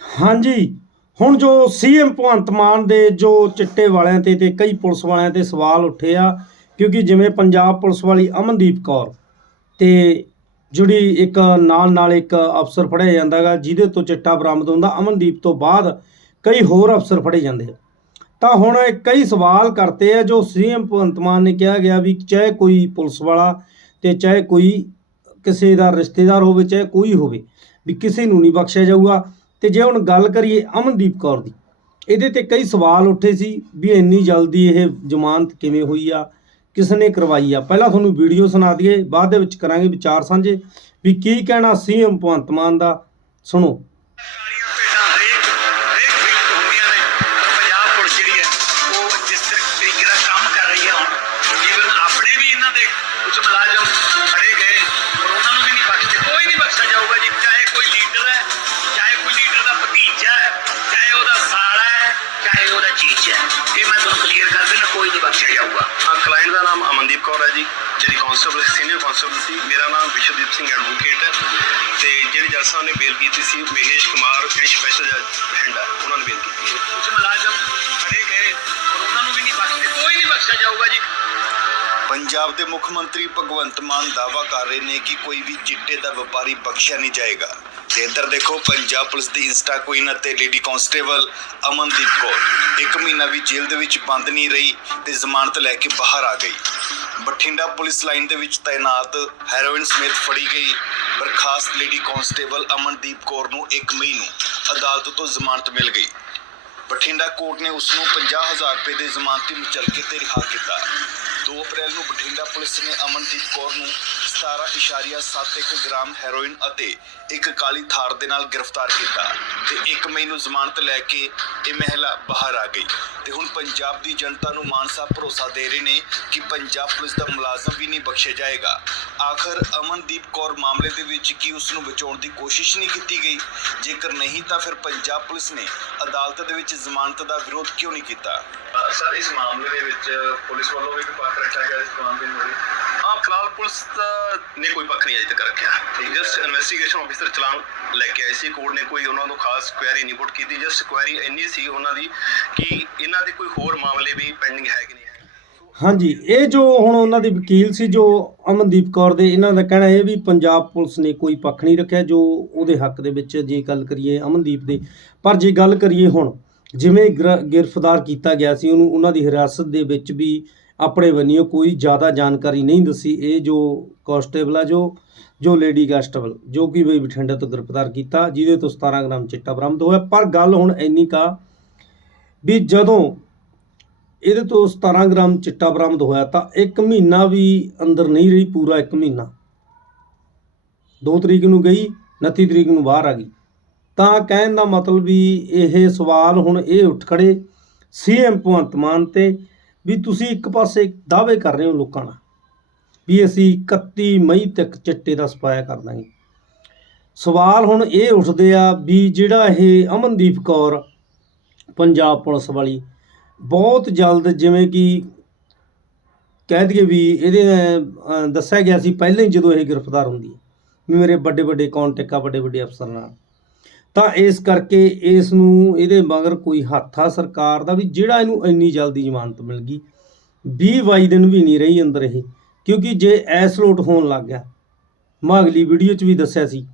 ਹਾਂਜੀ। ਹੁਣ ਜੋ ਸੀਐਮ ਭਗਵੰਤ ਮਾਨ ਦੇ ਜੋ ਚਿੱਟੇ ਵਾਲਿਆਂ ਤੇ ਤੇ ਕਈ ਪੁਲਿਸ ਵਾਲਿਆਂ ਤੇ ਸਵਾਲ ਉੱਠੇ ਆ, ਕਿਉਂਕਿ ਜਿਵੇਂ ਪੰਜਾਬ ਪੁਲਿਸ ਵਾਲੀ ਅਮਨਦੀਪ ਕੌਰ ਤੇ ਜੁੜੀ ਇੱਕ ਨਾਲ ਨਾਲ ਇੱਕ ਅਫਸਰ ਫੜਿਆ ਜਾਂਦਾਗਾ ਜਿਹਦੇ ਤੋਂ ਚਿੱਟਾ ਬਰਾਮਦ ਹੁੰਦਾ, ਅਮਨਦੀਪ ਤੋਂ ਬਾਅਦ ਕਈ ਹੋਰ ਅਫਸਰ ਫੜੇ ਜਾਂਦੇ ਆ। ਤਾਂ ਹੁਣ ਕਈ ਸਵਾਲ ਕਰਤੇ ਆ, ਜੋ ਸੀਐਮ ਭਗਵੰਤ ਮਾਨ ਨੇ ਕਿਹਾ ਗਿਆ ਵੀ ਚਾਹੇ ਕੋਈ ਪੁਲਿਸ ਵਾਲਾ ਤੇ ਚਾਹੇ ਕੋਈ ਕਿਸੇ ਦਾ ਰਿਸ਼ਤੇਦਾਰ ਹੋਵੇ, ਚਾਹੇ ਕੋਈ ਹੋਵੇ, ਵੀ ਕਿਸੇ ਨੂੰ ਨਹੀਂ ਬਖਸ਼ਿਆ ਜਾਊਗਾ। ਤੇ ਜੇ ਹੁਣ ਗੱਲ ਕਰੀਏ ਅਮਨਦੀਪ ਕੌਰ ਦੀ, ਇਹਦੇ ਤੇ ਕਈ ਸਵਾਲ ਉੱਠੇ ਸੀ ਵੀ ਇੰਨੀ ਜਲਦੀ ਇਹ ਜ਼ਮਾਨਤ ਕਿਵੇਂ ਹੋਈ ਆ ਕਿਸ ਨੇ ਕਰਵਾਈ ਆ। ਪਹਿਲਾਂ ਤੁਹਾਨੂੰ ਵੀਡੀਓ ਸੁਣਾ ਦਈਏ, ਬਾਅਦ ਦੇ ਵਿੱਚ ਕਰਾਂਗੇ ਵਿਚਾਰ ਸਾਂਝੇ ਵੀ ਕੀ ਕਹਿਣਾ ਸੀਐਮ ਭਗਵੰਤ ਮਾਨ ਦਾ, ਸੁਣੋ। ਕਾਂਸਟੇਬਲ ਸੀਨੀਅਰ ਕਾਂਸਟੇਬਲ ਸੀ। ਮੇਰਾ ਨਾਮ ਵਿਸ਼ਵਦੀਪ ਸਿੰਘ ਐਡਵੋਕੇਟ ਹੈ ਤੇ ਜਿਹੜੀ ਜੱਜ ਸਾਹਿਬ ਨੇ ਬੇਲ ਕੀਤੀ ਸੀ ਮਹੇਸ਼ ਕੁਮਾਰ ਜਿਹੜੀ ਸਪੈਸ਼ਲ ਜੱਜ ਬਠਿੰਡਾ ਉਹਨਾਂ ਨੇ ਬੇਲ ਕੀਤੀ ਹੈ। ਕੁਝ ਮੁਲਾਜ਼ਮ ਫੜੇ ਗਏ ਪਰ ਉਹਨਾਂ ਨੂੰ ਵੀ ਨਹੀਂ ਬਖਸ਼ਦੇ। ਕੋਈ ਨਹੀਂ ਬਖਸ਼ਿਆ ਜਾਊਗਾ ਜੀ। ਪੰਜਾਬ ਦੇ ਮੁੱਖ ਮੰਤਰੀ ਭਗਵੰਤ ਮਾਨ ਦਾਅਵਾ ਕਰ ਰਹੇ ਨੇ ਕਿ ਕੋਈ ਵੀ ਚਿੱਟੇ ਦਾ ਵਪਾਰੀ ਬਖਸ਼ਿਆ ਨਹੀਂ ਜਾਏਗਾ। ਤੇ ਇੱਧਰ ਦੇਖੋ ਪੰਜਾਬ ਪੁਲਿਸ ਦੀ ਇੰਸਟਾ ਕੁਈਨ ਅਤੇ ਲੇਡੀ ਕਾਂਸਟੇਬਲ ਅਮਨਦੀਪ ਕੌਰ। ਇੱਕ ਮਹੀਨਾ ਵੀ ਜੇਲ੍ਹ ਦੇ ਵਿੱਚ ਬੰਦ ਨਹੀਂ ਰਹੀ ਤੇ ਜ਼ਮਾਨਤ ਲੈ ਕੇ ਬਾਹਰ ਆ ਗਈ। ਬਠਿੰਡਾ ਪੁਲਿਸ ਲਾਈਨ ਦੇ ਵਿੱਚ ਤਾਇਨਾਤ ਹੈਰੋਇਨ ਸਮੇਤ ਫੜੀ ਗਈ ਬਰਖਾਸਤ ਲੇਡੀ ਕਾਂਸਟੇਬਲ ਅਮਨਦੀਪ ਕੌਰ ਨੂੰ 1 ਮਈ ਨੂੰ ਅਦਾਲਤ ਤੋਂ ਜ਼ਮਾਨਤ ਮਿਲ ਗਈ। ਬਠਿੰਡਾ ਕੋਰਟ ਨੇ ਉਸ ਨੂੰ 50000 ਰੁਪਏ ਦੇ ਜ਼ਮਾਨਤੀ ਮੁਚਲਕੇ ਤੇ ਰਿਹਾ ਕੀਤਾ। 2 ਅਪ੍ਰੈਲ ਨੂੰ ਬਠਿੰਡਾ ਪੁਲਿਸ ਨੇ ਅਮਨਦੀਪ ਕੌਰ ਨੂੰ 17.71 ਗ੍ਰਾਮ ਹੈਰੋਇਨ ਅਤੇ ਇੱਕ ਕਾਲੀ ਥਾਰ ਦੇ ਨਾਲ ਗ੍ਰਿਫਤਾਰ ਕੀਤਾ ਤੇ 1 ਮਈ ਨੂੰ ਜ਼ਮਾਨਤ ਲੈ ਕੇ ਇਹ ਮਹਿਲਾ ਬਾਹਰ ਆ ਗਈ। ਤੇ ਹੁਣ ਪੰਜਾਬ ਦੀ ਜਨਤਾ ਨੂੰ ਮਾਨ ਸਾਹਿਬ ਭਰੋਸਾ ਦੇ ਰਹੇ ਨੇ ਕਿ ਪੰਜਾਬ ਪੁਲਿਸ ਦਾ ਮੁਲਾਜ਼ਮ ਵੀ ਨਹੀਂ ਬਖਸ਼ਿਆ ਜਾਏਗਾ। ਆਖਰ ਅਮਨਦੀਪ ਕੌਰ ਮਾਮਲੇ ਦੇ ਵਿੱਚ ਕੀ ਉਸ ਨੂੰ ਬਚਾਉਣ ਦੀ ਕੋਸ਼ਿਸ਼ ਨਹੀਂ ਕੀਤੀ ਗਈ? ਜੇਕਰ ਨਹੀਂ ਤਾਂ ਫਿਰ ਪੰਜਾਬ ਪੁਲਿਸ ਨੇ ਅਦਾਲਤ ਦੇ ਵਿੱਚ ਜ਼ਮਾਨਤ ਦਾ ਵਿਰੋਧ ਕਿਉਂ ਨਹੀਂ ਕੀਤਾ? ਸਰ ਇਸ ਮਾਮਲੇ ਦੇ ਵਿੱਚ ਪੁਲਿਸ ਵੱਲੋਂ ਵੀ ਕੋਈ ਪੱਖ ਰੱਖਿਆ ਗਿਆ ਇਸ ਮਾਮਲੇ ਨੂੰ ਹਾਂ ਫਿਲਹਾਲ ਪੁਲਿਸ ਨੇ ਕੋਈ ਪੱਖ ਨਹੀਂ ਅਜੇ ਤੱਕ ਰੱਖਿਆ। ਜਸਟ ਇਨਵੈਸਟੀਗੇਸ਼ਨ ਆਫੀਸਰ ਚਲਾਨ ਲੈ ਕੇ ਆਏ ਸੀ। ਕੋਰਟ ਨੇ ਕੋਈ ਉਹਨਾਂ ਨੂੰ ਖਾਸ ਕੁਐਰੀ ਨਹੀਂ ਪੁੱਟ ਕੀਤੀ। ਜਸਟ ਕੁਐਰੀ ਇੰਨੀ ਸੀ ਉਹਨਾਂ ਦੀ ਕਿ ਇਹਨਾਂ ਦੇ ਕੋਈ ਹੋਰ ਮਾਮਲੇ ਵੀ ਪੈਂਡਿੰਗ ਹੈ ਕਿ ਨਹੀਂ ਹੈ। ਹਾਂਜੀ ਇਹ ਜੋ ਹੁਣ ਉਹਨਾਂ ਦੀ ਵਕੀਲ ਸੀ ਜੋ ਅਮਨਦੀਪ ਕੌਰ ਦੇ ਇਹਨਾਂ ਦਾ ਕਹਿਣਾ ਇਹ ਵੀ ਪੰਜਾਬ ਪੁਲਿਸ ਨੇ ਕੋਈ ਪੱਖ ਨਹੀਂ ਰੱਖਿਆ ਜੋ ਉਹਦੇ ਹੱਕ ਦੇ ਵਿੱਚ ਜੇ ਗੱਲ ਕਰੀਏ ਅਮਨਦੀਪ ਦੇ। ਪਰ ਜੇ ਗੱਲ ਕਰੀਏ ਹੁਣ ਜਿਵੇਂ ਗ੍ਰ- ਗ੍ਰਿਫਤਾਰ ਕੀਤਾ ਗਿਆ ਸੀ, ਉਹਨੂੰ ਉਹਨਾਂ ਦੀ ਹਿਰਾਸਤ ਦੇ ਵਿੱਚ ਵੀ ਆਪਣੇ ਵੱਲੋਂ ਕੋਈ ਜ਼ਿਆਦਾ ਜਾਣਕਾਰੀ ਨਹੀਂ ਦੱਸੀ। ਇਹ ਜੋ ਕਾਂਸਟੇਬਲ ਆ, ਜੋ ਜੋ ਲੇਡੀ ਕਾਂਸਟੇਬਲ, ਜੋ ਕਿ ਬਈ ਬਠਿੰਡਾ ਤੋਂ ਗ੍ਰਿਫਤਾਰ ਕੀਤਾ, ਜਿਹਦੇ ਤੋਂ 17 ਗ੍ਰਾਮ ਚਿੱਟਾ ਬਰਾਮਦ ਹੋਇਆ। ਪਰ ਗੱਲ ਹੁਣ ਇੰਨੀ ਕਾ ਵੀ ਜਦੋਂ ਇਹਦੇ ਤੋਂ 17 ਗ੍ਰਾਮ ਚਿੱਟਾ ਬਰਾਮਦ ਹੋਇਆ, ਤਾਂ 1 ਮਹੀਨਾ ਵੀ ਅੰਦਰ ਨਹੀਂ ਰਹੀ, ਪੂਰਾ 1 ਮਹੀਨਾ। 2 ਤਰੀਕ ਨੂੰ ਗਈ 29 ਤਰੀਕ ਨੂੰ ਬਾਹਰ ਆ ਗਈ। ਤਾਂ ਕਹਿਣ ਦਾ ਮਤਲਬ ਵੀ ਇਹ ਸਵਾਲ ਹੁਣ ਇਹ ਉੱਠ ਖੜੇ ਸੀਐਮ ਭਗਵੰਤ ਮਾਨ ਤੇ ਵੀ ਤੁਸੀਂ ਇੱਕ ਪਾਸੇ ਦਾਅਵੇ ਕਰ ਰਹੇ ਹੋ ਲੋਕਾਂ ਨਾਲ ਵੀ ਅਸੀਂ 31 ਮਈ ਤੱਕ ਚਿੱਟੇ ਦਾ ਸਪਾਇਆ ਕਰ ਦਾਂਗੇ। ਸਵਾਲ ਹੁਣ ਇਹ ਉੱਠਦੇ ਆ ਵੀ ਜਿਹੜਾ ਇਹ ਅਮਨਦੀਪ ਕੌਰ ਪੰਜਾਬ ਪੁਲਿਸ ਵਾਲੀ ਬਹੁਤ ਜਲਦ ਜਿਵੇਂ ਕਿ ਕਹਿ ਦਈਏ ਵੀ ਇਹਦੇ ਦੱਸਿਆ ਗਿਆ ਸੀ ਪਹਿਲਾਂ ਹੀ ਜਦੋਂ ਇਹ ਗ੍ਰਿਫਤਾਰ ਹੁੰਦੀ ਹੈ ਵੀ ਮੇਰੇ ਵੱਡੇ ਵੱਡੇ ਕਾਂਟੈਕਟ ਆ, ਵੱਡੇ ਵੱਡੇ ਅਫਸਰ ਨਾਲ। ਤਾਂ ਇਸ ਕਰਕੇ ਇਸ ਨੂੰ ਇਹਦੇ ਮਗਰ ਕੋਈ ਹੱਥ ਆ ਸਰਕਾਰ ਦਾ ਵੀ ਜਿਹੜਾ ਇਹਨੂੰ ਇੰਨੀ ਜਲਦੀ ਜ਼ਮਾਨਤ ਮਿਲ ਗਈ। 20 22 ਦਿਨ ਵੀ ਨਹੀਂ ਰਹੀ ਅੰਦਰ ਇਹ, ਕਿਉਂਕਿ ਜੇ ਐਸ ਲੋਟ ਹੋਣ ਲੱਗ ਗਿਆ, ਮੈਂ ਅਗਲੀ ਵੀਡੀਓ 'ਚ ਵੀ ਦੱਸਿਆ ਸੀ,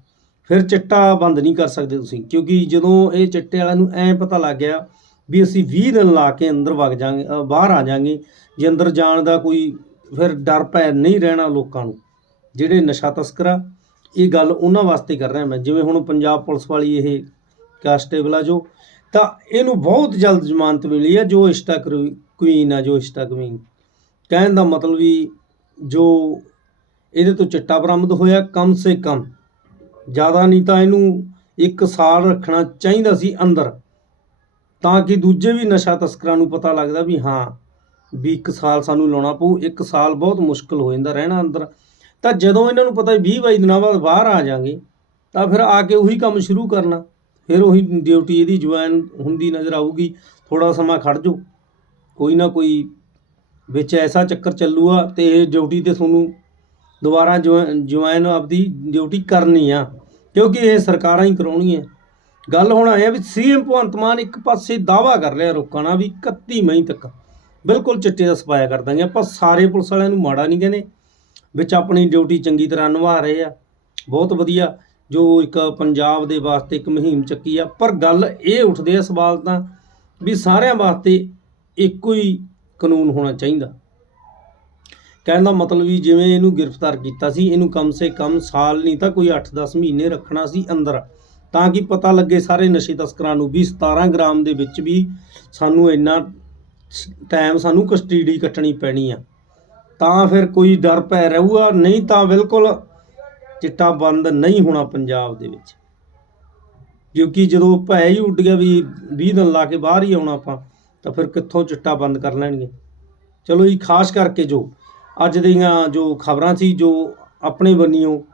ਫਿਰ ਚਿੱਟਾ ਬੰਦ ਨਹੀਂ ਕਰ ਸਕਦੇ ਤੁਸੀਂ, ਕਿਉਂਕਿ ਜਦੋਂ ਇਹ ਚਿੱਟੇ ਵਾਲਿਆਂ ਨੂੰ ਐ ਪਤਾ ਲੱਗ ਗਿਆ ਵੀ ਅਸੀਂ 20 ਦਿਨ ਲਾ ਕੇ ਅੰਦਰ ਵਗ ਜਾਾਂਗੇ ਬਾਹਰ ਆ ਜਾਾਂਗੇ ਜੇ ਅੰਦਰ ਜਾਣ ਦਾ ਕੋਈ ਫਿਰ ਡਰ ਪੈ ਨਹੀਂ ਰਹਿਣਾ ਲੋਕਾਂ ਨੂੰ, ਜਿਹੜੇ ਨਸ਼ਾ ਤਸਕਰਾ ਇਹ ਗੱਲ ਉਹਨਾਂ ਵਾਸਤੇ ਕਰ ਰਿਹਾ ਮੈਂ। ਜਿਵੇਂ ਹੁਣ ਪੰਜਾਬ ਪੁਲਿਸ ਵਾਲੀ ਇਹ ਕਾਂਸਟੇਬਲ ਆ ਜੋ, ਤਾਂ ਇਹਨੂੰ ਬਹੁਤ ਜਲਦ ਜ਼ਮਾਨਤ ਮਿਲੀ ਹੈ ਜੋ ਇਸ਼ਟਾ ਕੁਈਨ ਆ ਜੋ ਇਸ਼ਟਾ ਕੁਈਨ ਕਹਿਣ ਦਾ ਮਤਲਬ ਵੀ ਜੋ ਇਹਦੇ ਤੋਂ ਚਿੱਟਾ ਬਰਾਮਦ ਹੋਇਆ ਕਮ ਸੇ ਕਮ, ਜ਼ਿਆਦਾ ਨਹੀਂ ਤਾਂ ਇਹਨੂੰ 1 ਸਾਲ ਰੱਖਣਾ ਚਾਹੀਦਾ ਸੀ ਅੰਦਰ, ਤਾਂ ਕਿ ਦੂਜੇ ਵੀ ਨਸ਼ਾ ਤਸਕਰਾਂ ਨੂੰ ਪਤਾ ਲੱਗਦਾ ਵੀ ਹਾਂ, ਵੀ 1 ਸਾਲ ਸਾਨੂੰ ਲਾਉਣਾ ਪਊ 1 ਸਾਲ ਬਹੁਤ ਮੁਸ਼ਕਲ ਹੋ ਜਾਂਦਾ ਰਹਿਣਾ ਅੰਦਰ। ਤਾਂ ਜਦੋਂ ਇਹਨਾਂ ਨੂੰ ਪਤਾ 20 22 ਦਿਨਾਂ ਬਾਅਦ ਬਾਹਰ ਆ ਜਾਾਂਗੇ, ਤਾਂ ਫਿਰ ਆ ਕੇ ਉਹੀ ਕੰਮ ਸ਼ੁਰੂ ਕਰਨਾ। ਫਿਰ ਉਹੀ ਡਿਊਟੀ ਇਹਦੀ ਜੁਆਇਨ ਹੁੰਦੀ ਨਜ਼ਰ ਆਊਗੀ ਥੋੜਾ ਸਮਾਂ ਖੜ ਜਾਓ। ਕੋਈ ਨਾ ਕੋਈ ਵਿੱਚ ਐਸਾ ਚੱਕਰ ਚੱਲੂਗਾ ਤੇ ਇਹ ਡਿਊਟੀ ਤੇ ਤੁਹਾਨੂੰ ਦੁਬਾਰਾ ਜੁਆਇਨ ਆਪਦੀ ਡਿਊਟੀ ਕਰਨੀ ਆ, ਕਿਉਂਕਿ ਇਹ ਸਰਕਾਰਾਂ ਹੀ ਕਰਾਉਣੀਆਂ ਗੱਲ ਹੁਣ ਆਇਆ ਵੀ ਸੀਐਮ ਭਗਵੰਤ ਮਾਨ ਇੱਕ ਪਾਸੇ ਦਾਵਾ ਕਰ ਰਿਹਾ ਰੋਕਣਾ ਵੀ 31 ਮਈ ਤੱਕ। ਬਿਲਕੁਲ ਚਿੱਟੇ ਦਾ ਸਪਾਇਆ ਕਰ ਦਾਂਗੇ, ਆਪਾਂ ਸਾਰੇ ਪੁਲਿਸ ਵਾਲਿਆਂ ਨੂੰ ਮਾੜਾ ਨਹੀਂ ਕਹਿੰਦੇ। ਵਿੱਚ ਆਪਣੀ ਡਿਊਟੀ ਚੰਗੀ ਤਰ੍ਹਾਂ ਨਿਭਾ ਰਹੇ ਆ। ਬਹੁਤ ਵਧੀਆ ਜੋ ਇੱਕ ਪੰਜਾਬ ਦੇ ਵਾਸਤੇ ਇੱਕ ਮੁਹਿੰਮ ਚੱਕੀ ਆ। ਪਰ ਗੱਲ ਇਹ ਉੱਠਦੇ ਆ ਸਵਾਲ ਤਾਂ ਵੀ ਸਾਰਿਆਂ ਵਾਸਤੇ ਇੱਕੋ ਹੀ ਕਾਨੂੰਨ ਹੋਣਾ ਚਾਹੀਦਾ। ਕਹਿਣ ਦਾ ਮਤਲਬ ਵੀ ਜਿਵੇਂ ਇਹਨੂੰ ਗ੍ਰਿਫਤਾਰ ਕੀਤਾ ਸੀ, ਇਹਨੂੰ ਕਮ ਸੇ ਕਮ ਸਾਲ ਨਹੀਂ ਤਾਂ ਕੋਈ 8-10 ਮਹੀਨੇ ਰੱਖਣਾ ਸੀ ਅੰਦਰ। ਤਾਂ ਕਿ ਪਤਾ ਲੱਗੇ ਸਾਰੇ ਨਸ਼ੇ ਤਸਕਰਾਂ ਨੂੰ ਵੀ 17 ਗ੍ਰਾਮ ਦੇ ਵਿੱਚ ਵੀ ਸਾਨੂੰ ਇੰਨਾ ਟਾਈਮ ਸਾਨੂੰ ਕਸਟਡੀ ਕੱਟਣੀ ਪੈਣੀ ਆ। ਤਾਂ ਫਿਰ ਕੋਈ ਡਰ ਪੈ ਰਹੂਗਾ। ਨਹੀਂ ਤਾਂ ਬਿਲਕੁਲ ਚਿੱਟਾ ਬੰਦ ਨਹੀਂ ਹੋਣਾ ਪੰਜਾਬ ਦੇ ਵਿੱਚ। ਕਿਉਂਕਿ ਜਦੋਂ ਭੈ ਹੀ ਉੱਡ ਗਿਆ ਵੀ 20 ਦਿਨ ਲਾ ਕੇ ਬਾਹਰ ਹੀ ਆਉਣਾ ਆਪਾਂ, ਤਾਂ ਫਿਰ ਕਿੱਥੋਂ ਚਿੱਟਾ ਬੰਦ ਕਰ ਲੈਣਗੇ? ਚਲੋ ਜੀ, ਖਾਸ ਕਰਕੇ ਜੋ ਅੱਜ ਦੀਆਂ ਜੋ ਖਬਰਾਂ ਸੀ, ਜੋ ਆਪਣੇ ਬੰਨਿਓ,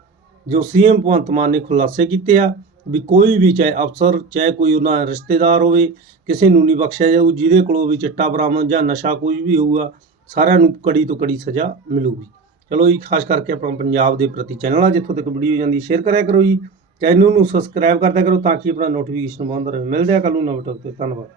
ਜੋ ਸੀਐਮ ਭਗਵੰਤ ਮਾਨ ਨੇ ਖੁਲਾਸੇ ਕੀਤੇ ਆ, ਵੀ ਕੋਈ ਵੀ ਚਾਹੇ ਅਫਸਰ, ਚਾਹੇ ਕੋਈ ਉਹਨਾਂ ਰਿਸ਼ਤੇਦਾਰ ਹੋਵੇ, ਕਿਸੇ ਨੂੰ ਨਹੀਂ ਬਖਸ਼ਿਆ ਜਾਊ, ਜਿਹਦੇ ਕੋਲੋਂ ਵੀ ਚਿੱਟਾ ਬਰਾਮਦ ਜਾਂ ਨਸ਼ਾ ਕੋਈ ਵੀ ਹੋਊਗਾ ਸਾਰਿਆਂ ਨੂੰ ਕੜੀ ਤੋਂ ਕੜੀ ਸਜ਼ਾ ਮਿਲੂਗੀ। ਚਲੋ ਜੀ, ਖਾਸ ਕਰਕੇ ਆਪਣਾ ਪੰਜਾਬ ਦੇ ਪ੍ਰਤੀ ਚੈਨਲ ਆ ਜਿੱਥੋਂ ਤੱਕ ਵੀਡੀਓ ਜਾਂਦੀ, ਸ਼ੇਅਰ ਕਰਿਆ ਕਰੋ ਜੀ। ਚੈਨਲ ਨੂੰ ਸਬਸਕ੍ਰਾਈਬ ਕਰਦਿਆ ਕਰੋ ਤਾਂ ਕਿ ਆਪਣਾ ਨੋਟੀਫਿਕੇਸ਼ਨ ਬੰਦ ਰਹੇ। ਮਿਲਦੇ ਆ ਕੱਲ ਨੂੰ ਨਵੇਂ ਟੌਪਿਕ ਤੇ। ਧੰਨਵਾਦ।